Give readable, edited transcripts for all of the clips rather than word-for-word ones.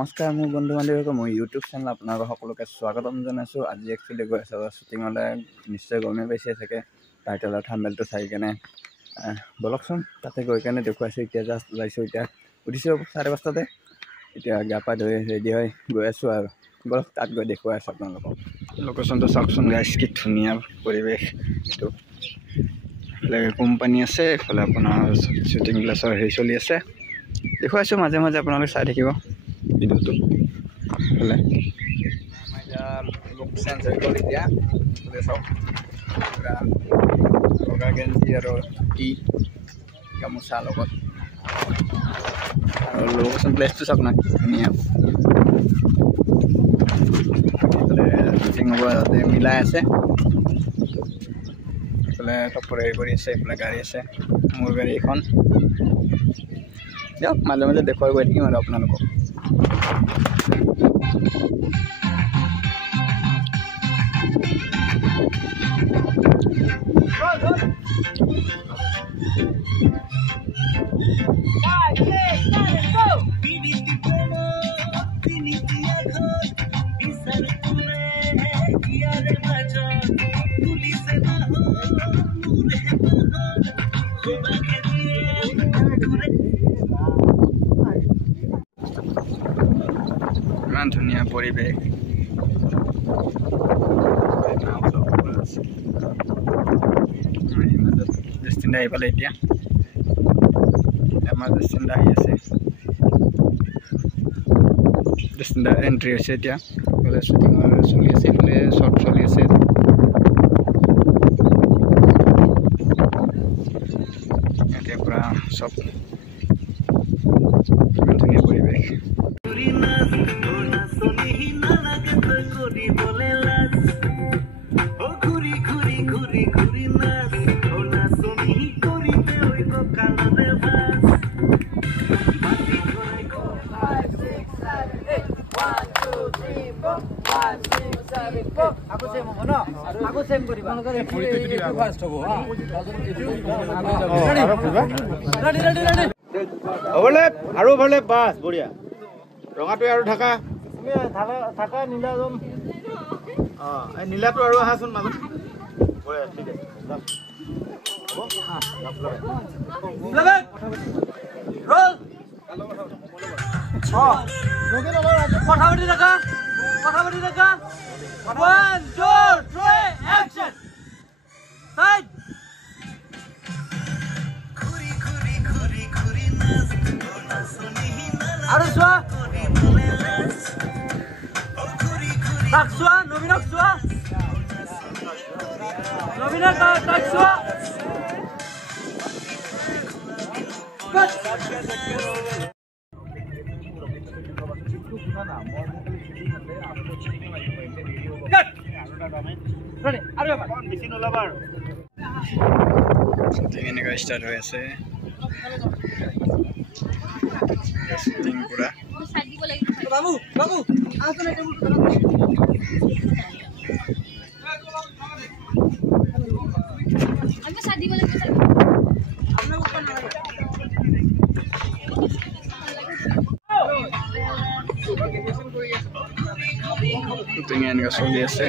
নমস্কাৰ মোৰ বন্ধু বান্ধৱীসকল মই ইউটিউব চেনেল আপোনালোক সকলোকে স্বাগতম জনাইছোঁ। আজি একচুৱেলি গৈ আছোঁ শ্বুটিঙলৈ, নিশ্চয় গমেই পাইছে চাগে টাইটেলৰ থাম্বনেইলটো চাই কেনে। বলকচোন তাতে গৈ কেনে দেখুৱাইছোঁ। এতিয়া জাষ্ট ওলাইছোঁ, এতিয়া উঠিছোঁ 5:30 এতিয়া গা পা ধুই ৰেডি হৈ গৈ আছোঁ আৰু বলক তাত গৈ দেখুৱাই আছোঁ আপোনালোকক। লোকেশ্যনটো চাওকচোন গাইছ, কি ধুনীয়া পৰিৱেশ। এইটো এইফালে কোম্পানী আছে, এইফালে আপোনাৰ শ্বুটিং প্লেচৰ হেৰি চলি আছে। দেখুৱাইছোঁ মাজে মাজে আপোনালোকে চাই থাকিব ভিডিঅ'টো। এইফালে আমাৰ এতিয়া লুক চেঞ্জ হৈ গ'ল। এতিয়া চাওক বগা গেঞ্জি আৰু টি গামোচা লগত, আৰু লোকেশ্যন প্লেচটো চাওক না, ধুনীয়া। শ্বুটিং হ'ব তাতে মিলাই আছে। এইফালে টপৰে হেৰি কৰি আছে, এইফালে গাড়ী আছে, মোৰ গাড়ী এখন। দিয়ক মাজে মাজে দেখুৱাই গৈ থাকিম আৰু আপোনালোকক। ইমান ধুনীয়া পৰিৱেশ। জেষ্টিন্দা আহি পালে, এতিয়া আমাৰ জেষ্টিন্দা আহি আছে। জেষ্টিন্দা এণ্ট্ৰি হৈছে এতিয়া। এইফালে শ্বুটিং চলি আছে, এইফালে শ্বৰ্ট চলি আছে। এতিয়া পৰা চব ইমান ধুনীয়া পৰিৱেশ। overlap আৰু overlap বাস বঢ়িয়া। ৰঙাটো আৰু ঢাকা ঢাকা নীলা জম এই নীলাটো আৰু আহাচোন মাজত। বঢ়িয়া, ঠিক আছে। কথা পাতি থাকা। 1 2 3 action side আৰু চোৱা তাক চোৱা নবীনক চোৱা নবীনক তাক চোৱা এনেকুৱা ষ্টাৰ্ট হৈ আছে শ্বুটিং পুৰা। বাবু বাবু আসুন এটা মুখ আমি শাদি বলে আমৰা উপৰ না লাগে শ্বুটিং এনেকুৱা চলি আছে।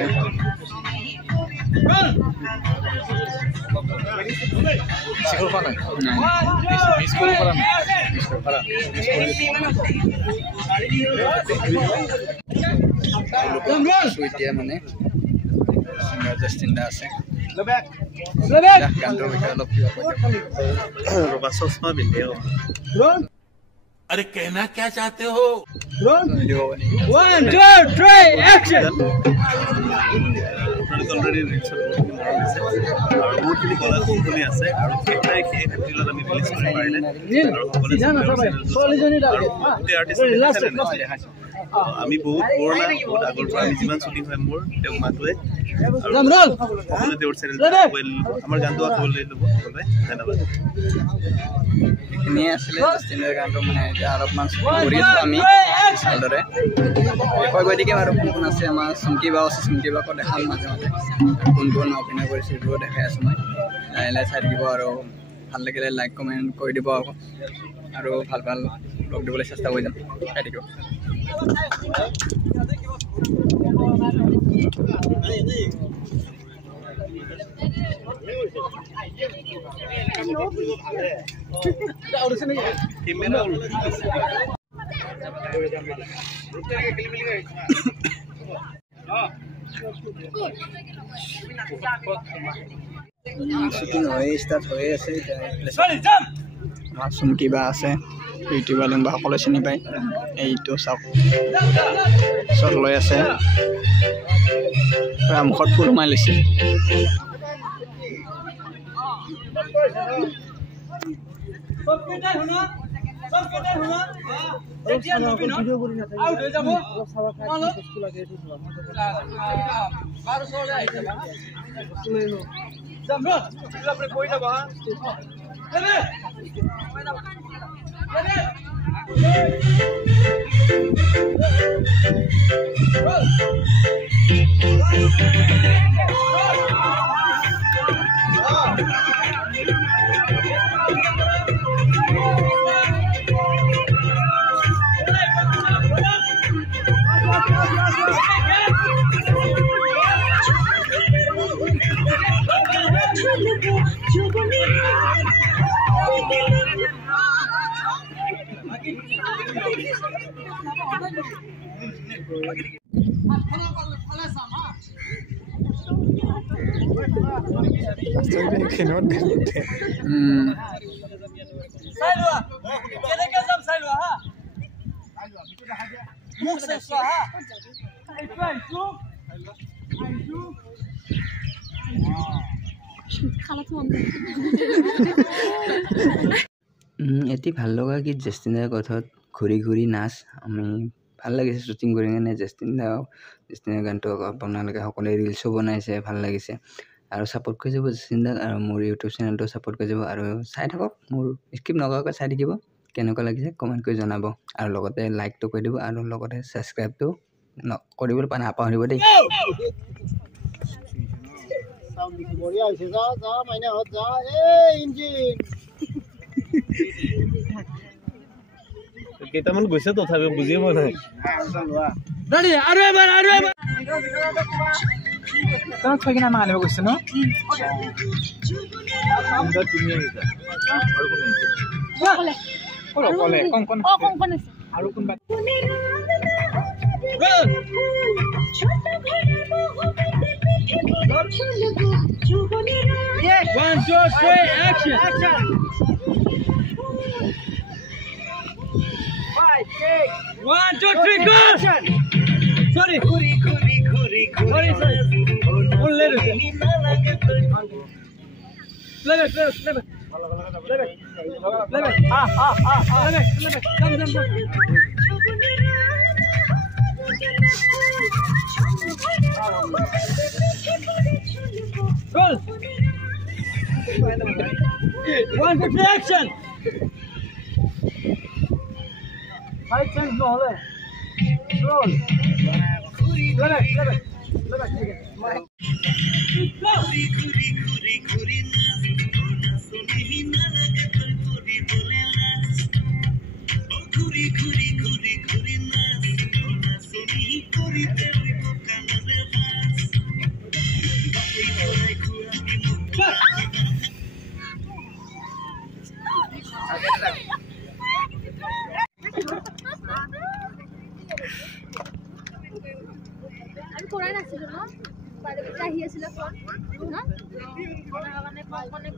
এতিয়া মানে জেষ্টিন্দা আছে। গানটোৰ বিষয়ে অলপ কিবা ৰবা চশমা পিন্ধে। अरे कहना क्या चाहते हो? 1 2 3 action অলরেডি ৰিলসৰ আৰু বহুতখিনি কলা শুনি আছে আৰু কেইটাই সেই ক্ষেত্ৰত আমি ৰিলিজ কৰিব পাৰিলে আৰু সকলোৱে ছোৱালীজনী লাগে গোটেই আৰ্টিষ্ট দেখাইছে। আমি বহুত পুৰণা বহুত আগৰ পৰা আমি যিমান শ্বুটিং হয় মোৰ তেওঁক মাতোৱে সকলোৱে তেওঁৰ চেনেল আমাৰ গানটো আঁকোৱালি ল'ব সকলোৱে ধন্যবাদ এইখিনিয়ে আছিলে জাষ্টিনৰ গানটো মানে এতিয়া অলপমান কৰি আছোঁ আমি ভালদৰে কৈ গৈ থাকিম আৰু কোন কোন আছে আমাৰ চুমকি বাও আছে চুমকি বাকো দেখাম মাজে মাজে কোন কোন অভিনয় কৰিছে সেইবোৰো দেখাই আছোঁ মই লাহে লাহে চাই থাকিব আৰু ভাল লাগিলে লাইক কমেণ্ট কৰি দিব আকৌ আৰু ভাল ভাল লগ দিবলৈ চেষ্টা কৰি যাম চাই থাকিব শ্বুটিং হৈয়ে ষ্টাৰ্ট হৈয়ে আছে চুমকি বা আছে ইউটিউবাৰ লিংক বা সকলোৱে চিনি পায় এইটো চাওক চট লৈ আছে মুখত ফুল সোমাই লৈছে এটি ভাল লগা গীত জেষ্টিনাৰ কথাত ঘূৰি ঘূৰি নাচ আমি ভাল লাগিছে শ্বুটিং কৰি কিনে জেষ্টিনাৰ গানটো আপোনালোকে সকলোৱে ৰিলছো বনাইছে ভাল লাগিছে আৰু ছাপোৰ্ট কৰি যাব জেষ্টিনাক আৰু মোৰ ইউটিউব চেনেলটো ছাপোৰ্ট কৰি যাব আৰু চাই থাকক মোৰ স্কিপ নকৰাকৈ চাই থাকিব কেনেকুৱা লাগিছে কমেণ্ট কৰি জনাব আৰু লগতে লাইকটো কৰি দিব আৰু লগতে ছাবস্ক্ৰাইবটো কৰিবলৈ নাপাহৰিব দেই বঢ়িয়া হৈছে যা যা মাইনা হত যা এই ইঞ্জিন কেইটামান গৈছে তথাপি বুজিয়ে পোৱা নাই ৰেডি আৰু এবাৰ তই থৈ কিনে আমাক আনিব গৈছে ন তুমি আহিছা আৰু কোন আহিছে অকলে কংকন আছে আৰু কোনবা One, two, three, action! 5, 6. 1, 2, 3, go! Sorry. Sorry. One little. Level. Come. Roll. 1, 2, 3, action. 5 seconds no hole. Roll. Level. আমি কোরাই নাছিল না বারে চাহি আছিল ফোন না মানে কোনে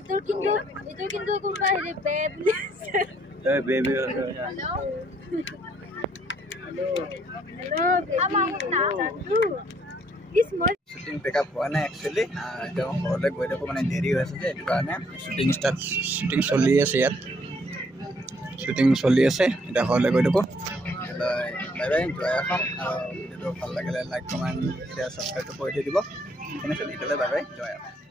তোর কিন্তু কোনবা হেৰি বেবলি এই বেবি হ্যালো হেল্ল আমা না দাদু ইস শ্বুটিং পেকআপ হোৱা নাই একচুৱেলি এতিয়া ঘৰলৈ গৈ থাকোঁ মানে দেৰি হৈ আছে যে সেইটো কাৰণে শ্বুটিং চলি আছে ইয়াত শ্বুটিং চলি আছে এতিয়া ঘৰলৈ গৈ থাকোঁ বাই বাই জয় অসম ভিডিঅ'টো ভাল লাগিলে লাইক কমেণ্ট শ্বেয়াৰ ছাবস্ক্ৰাইবটো কৰি থৈ দিব ঠিক আছে তেতিয়াহ'লে বাই বাই জয় অসম